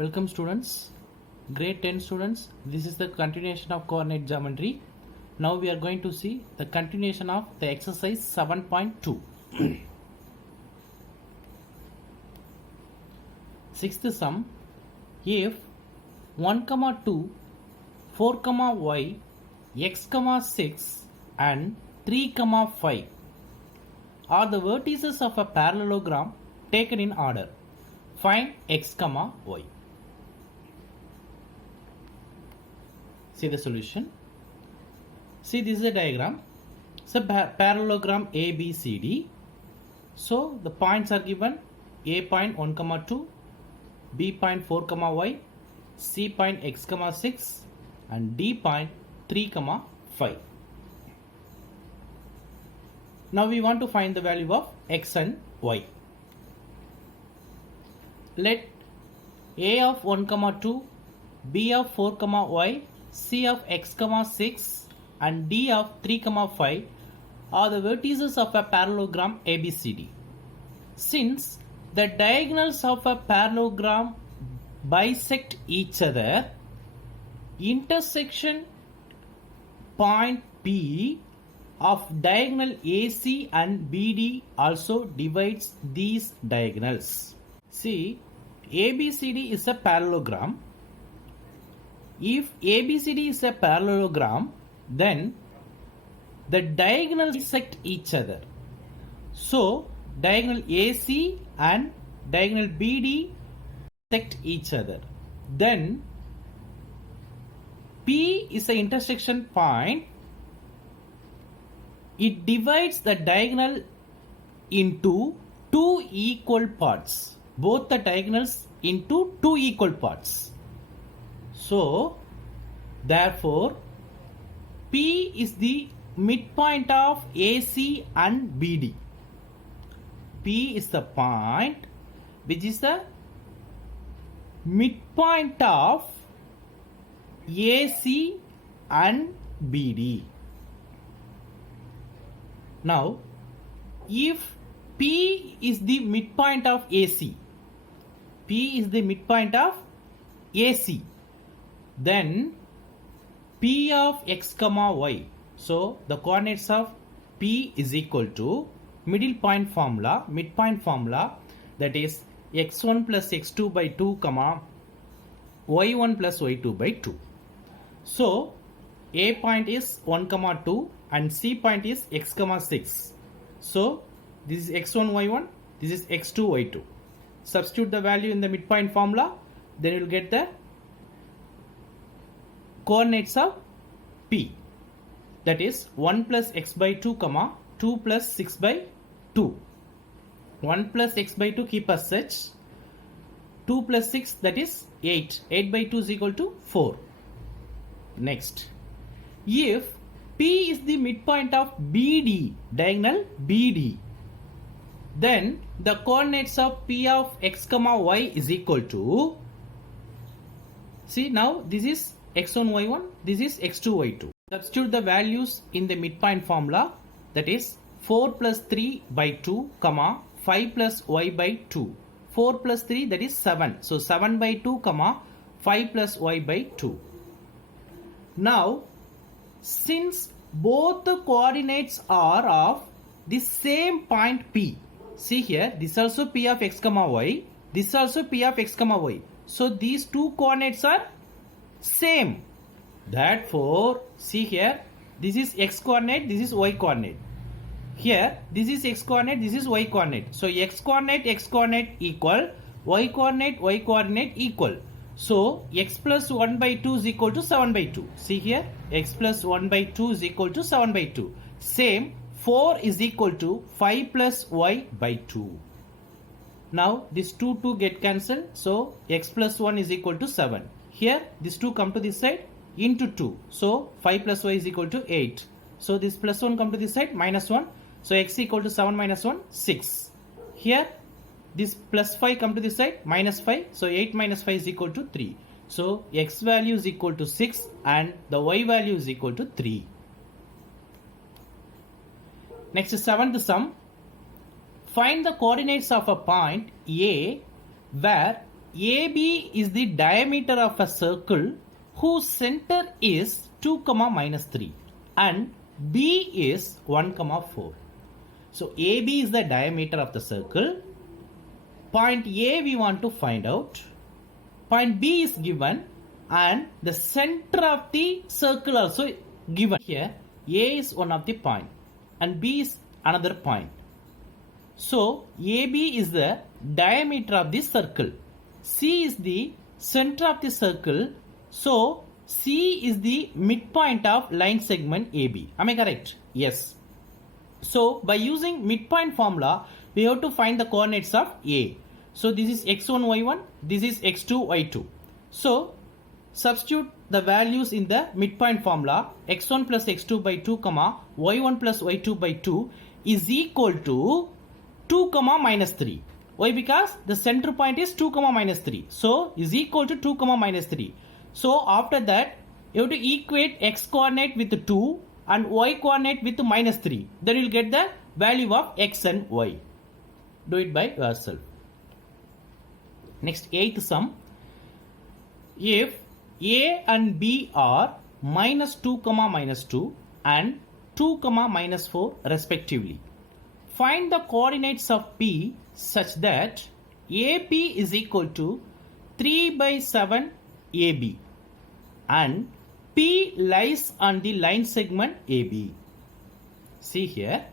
Welcome students, grade 10 students. This is the continuation of coordinate geometry. Now we are going to see the continuation of the exercise 7.2. Sixth sum, if 1, 2, 4, y, x, 6 and 3, 5 are the vertices of a parallelogram taken in order. Find x, y. See the solution. See, this is a diagram. It's a parallelogram ABCD. So the points are given: A point 1, 2, B point 4, y, C point x, 6 and D point 3, 5. Now we want to find the value of x and y. Let A of 1, 2, B of 4, y, C of x, 6 and D of 3, 5 are the vertices of a parallelogram ABCD. Since the diagonals of a parallelogram bisect each other, intersection point P of diagonal AC and BD also divides these diagonals. See, ABCD is a parallelogram. If ABCD is a parallelogram, then the diagonals bisect each other. So, diagonal AC and diagonal BD bisect each other. Then, P is the intersection point. It divides the diagonal into two equal parts. Both the diagonals into two equal parts. So, therefore, P is the midpoint of AC and BD. P is the point which is the midpoint of AC and BD. Now, if P is the midpoint of AC, P is the midpoint of AC, then P of x, y. So, the coordinates of P is equal to middle point formula, midpoint formula, that is x1 plus x2 by 2, y1 plus y2 by 2. So, A point is 1, 2 and C point is x, 6. So, this is x1, y1, this is x2, y2. Substitute the value in the midpoint formula, then you will get the coordinates of P, that is 1 plus x by 2, 2 plus 6 by 2. 1 plus x by 2 keep as such. 2 plus 6, that is 8. 8 by 2 is equal to 4. Next, if P is the midpoint of BD, diagonal BD, then the coordinates of P of x, y is equal to, see, now this is x1, y1, this is x2, y2. Substitute the values in the midpoint formula, that is 4 plus 3 by 2, 5 plus y by 2. 4 plus 3, that is 7. So 7 by 2, 5 plus y by 2. Now, since both the coordinates are of the same point P, see here, this also P of x, y, this also P of x, y. So these two coordinates are same. Therefore, see here, this is x coordinate, this is y coordinate. Here, this is x coordinate, this is y coordinate. So x coordinate equal, y coordinate equal. So x plus 1 by 2 is equal to 7 by 2. See here, x plus 1 by 2 is equal to 7 by 2. Same, 4 is equal to 5 plus y by 2. Now this 2 get cancelled. So x plus 1 is equal to 7. Here this 2 come to this side into 2. So 5 plus y is equal to 8. So this plus 1 come to this side, minus 1. So x equal to 7 minus 1, 6. Here this plus 5 come to this side, minus 5. So 8 minus 5 is equal to 3. So x value is equal to 6 and the y value is equal to 3. Next, seventh sum. Find the coordinates of a point A where AB is the diameter of a circle whose center is 2 comma minus 3 and B is 1 comma 4. So AB is the diameter of the circle. Point A we want to find out. Point B is given and the center of the circle also given. Here A is one of the point and B is another point. So AB is the diameter of the circle. C is the center of the circle. So C is the midpoint of line segment AB. Am I correct? Yes. So by using midpoint formula, we have to find the coordinates of A. So this is x1, y1, this is x2, y2. So substitute the values in the midpoint formula. X1 plus x2 by 2 comma y1 plus y2 by 2 is equal to 2 comma minus 3. Why? Because the center point is 2 comma minus 3. So is equal to 2 comma minus 3. So after that you have to equate x coordinate with 2 and y coordinate with minus 3. Then you will get the value of x and y. Do it by yourself. Next, eighth sum. If A and B are minus 2 comma minus 2 and 2 comma minus 4 respectively, find the coordinates of P such that AP is equal to 3 by 7 AB and P lies on the line segment AB. See here,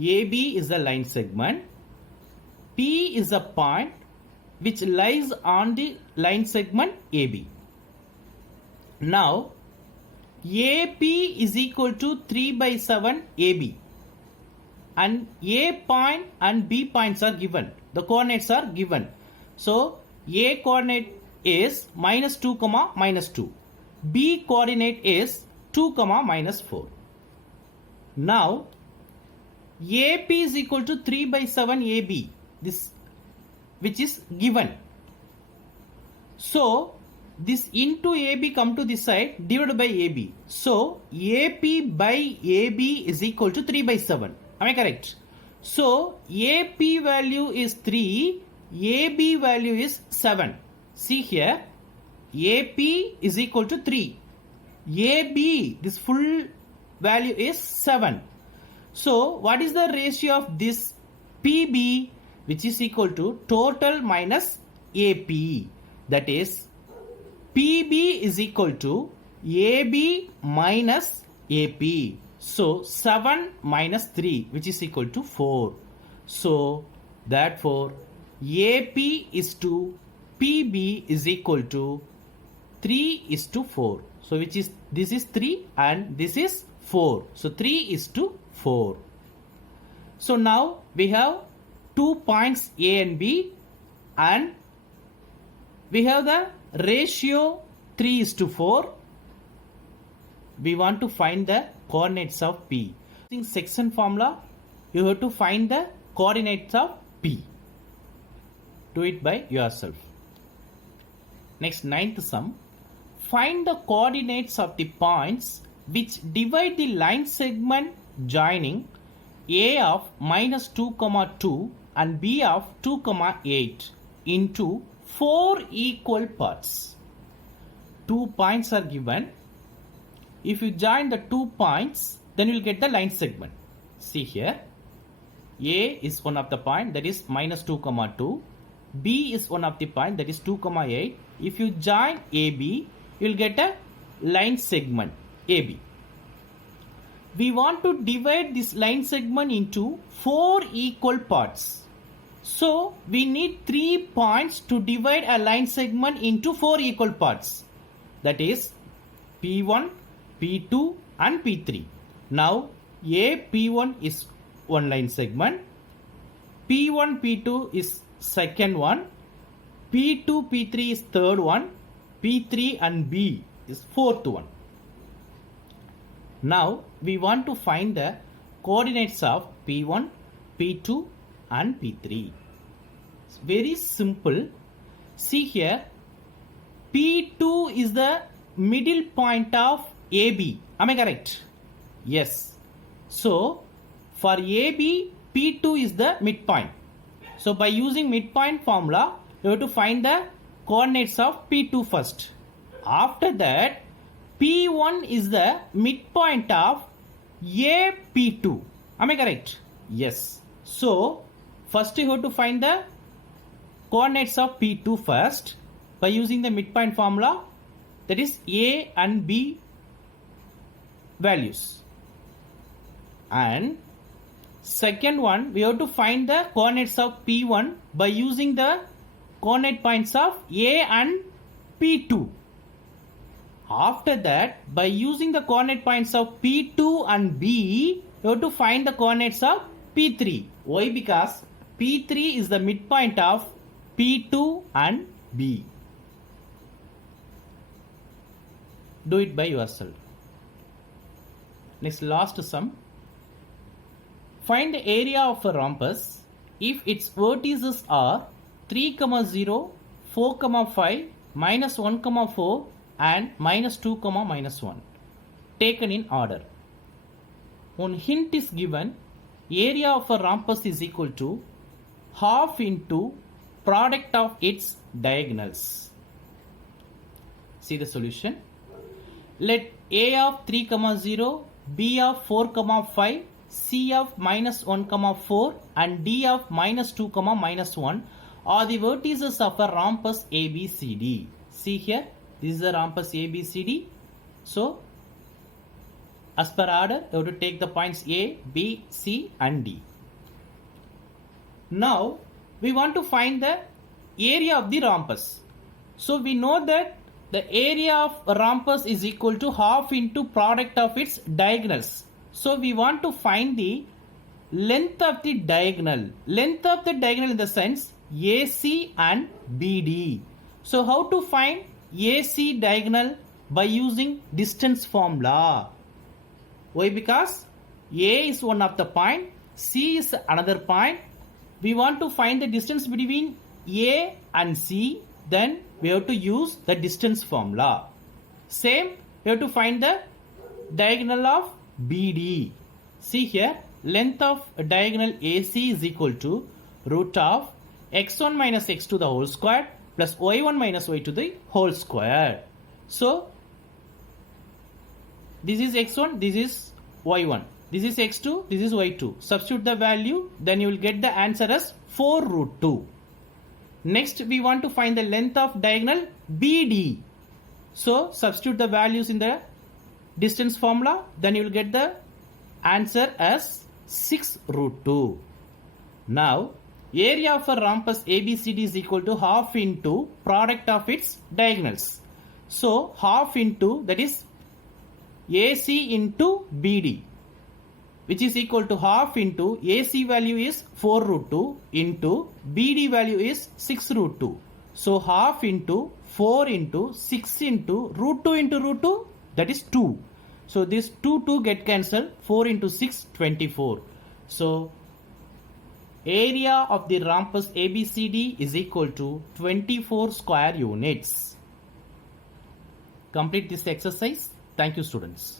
AB is the line segment, P is a point which lies on the line segment AB. Now AP is equal to 3 by 7 AB and A point and B points are given. The coordinates are given. So A coordinate is minus 2 comma minus 2. B coordinate is 2 comma minus 4. Now AP is equal to 3 by 7 AB, this which is given. So this into AB come to this side divided by AB. So AP by AB is equal to 3 by 7. Am I correct? So AP value is 3, AB value is 7. See here, AP is equal to 3. AB, this full value is 7. So what is the ratio of this PB, which is equal to total minus AP? That is PB is equal to AB minus AP. So 7 minus 3, which is equal to 4. So therefore AP is to PB is equal to 3 is to 4. So which is, this is 3 and this is 4. So 3 is to 4. So now we have 2 points A and B and we have the ratio 3 is to 4. We want to find the coordinates of P. Using section formula, you have to find the coordinates of P. Do it by yourself. Next, ninth sum. Find the coordinates of the points which divide the line segment joining A of minus 2 comma 2 and B of 2 comma 8 into 4 equal parts. 2 points are given. If you join the 2 points, then you will get the line segment. See here, A is one of the point, that is minus 2 comma 2. B is one of the point, that is 2 comma 8. If you join AB, you will get a line segment AB. We want to divide this line segment into 4 equal parts. So we need 3 points to divide a line segment into 4 equal parts. That is P1, P2 and P3. Now A P1 is one line segment, P1 P2 is second one, P2 P3 is third one, P3 and B is fourth one. Now we want to find the coordinates of P1, P2 and P3. It's very simple. See here, P2 is the middle point of AB. Am I correct? Yes. So for AB, P2 is the midpoint. So by using midpoint formula, you have to find the coordinates of P2 first. After that, P1 is the midpoint of AP2. Am I correct? Yes. So, first you have to find the coordinates of P2 first by using the midpoint formula, that is A and B values. And second one, we have to find the coordinates of P1 by using the coordinate points of A and P2. After that, by using the coordinate points of P2 and B, you have to find the coordinates of P3. Why? Because P3 is the midpoint of P2 and B. Do it by yourself. Next, last sum. Find the area of a rhombus if its vertices are 3, 0, 4, 5, minus 1, 4 and minus 2, minus 1. Taken in order. One hint is given. Area of a rhombus is equal to half into product of its diagonals. See the solution. Let A of 3, 0, B of 4, 5, C of minus 1, 4 and D of minus 2, minus 1 are the vertices of a rhombus ABCD. See here, this is a rhombus ABCD. So, as per order, you have to take the points A, B, C and D. Now, we want to find the area of the rhombus. So, we know that the area of a rhombus is equal to half into product of its diagonals. So, we want to find the length of the diagonal. Length of the diagonal in the sense AC and BD. So, how to find AC diagonal? By using distance formula. Why? Because A is one of the point, C is another point. We want to find the distance between A and C. Then we have to use the distance formula. Same, we have to find the diagonal of BD. See here, length of diagonal AC is equal to root of x1 minus x2 the whole square plus y1 minus y2 the whole square. So, this is x1, this is y1, this is x2, this is y2. Substitute the value, then you will get the answer as 4 root 2. Next, we want to find the length of diagonal BD. So, substitute the values in the distance formula, then you will get the answer as 6 root 2. Now, area of a rhombus ABCD is equal to half into product of its diagonals. So, half into, that is AC into BD, which is equal to half into AC value is 4 root 2 into BD value is 6 root 2. So, half into 4 into 6 into root 2 into root 2, that is 2. So, this 2 get cancelled. 4 into 6, 24. So, area of the rhombus ABCD is equal to 24 square units. Complete this exercise. Thank you, students.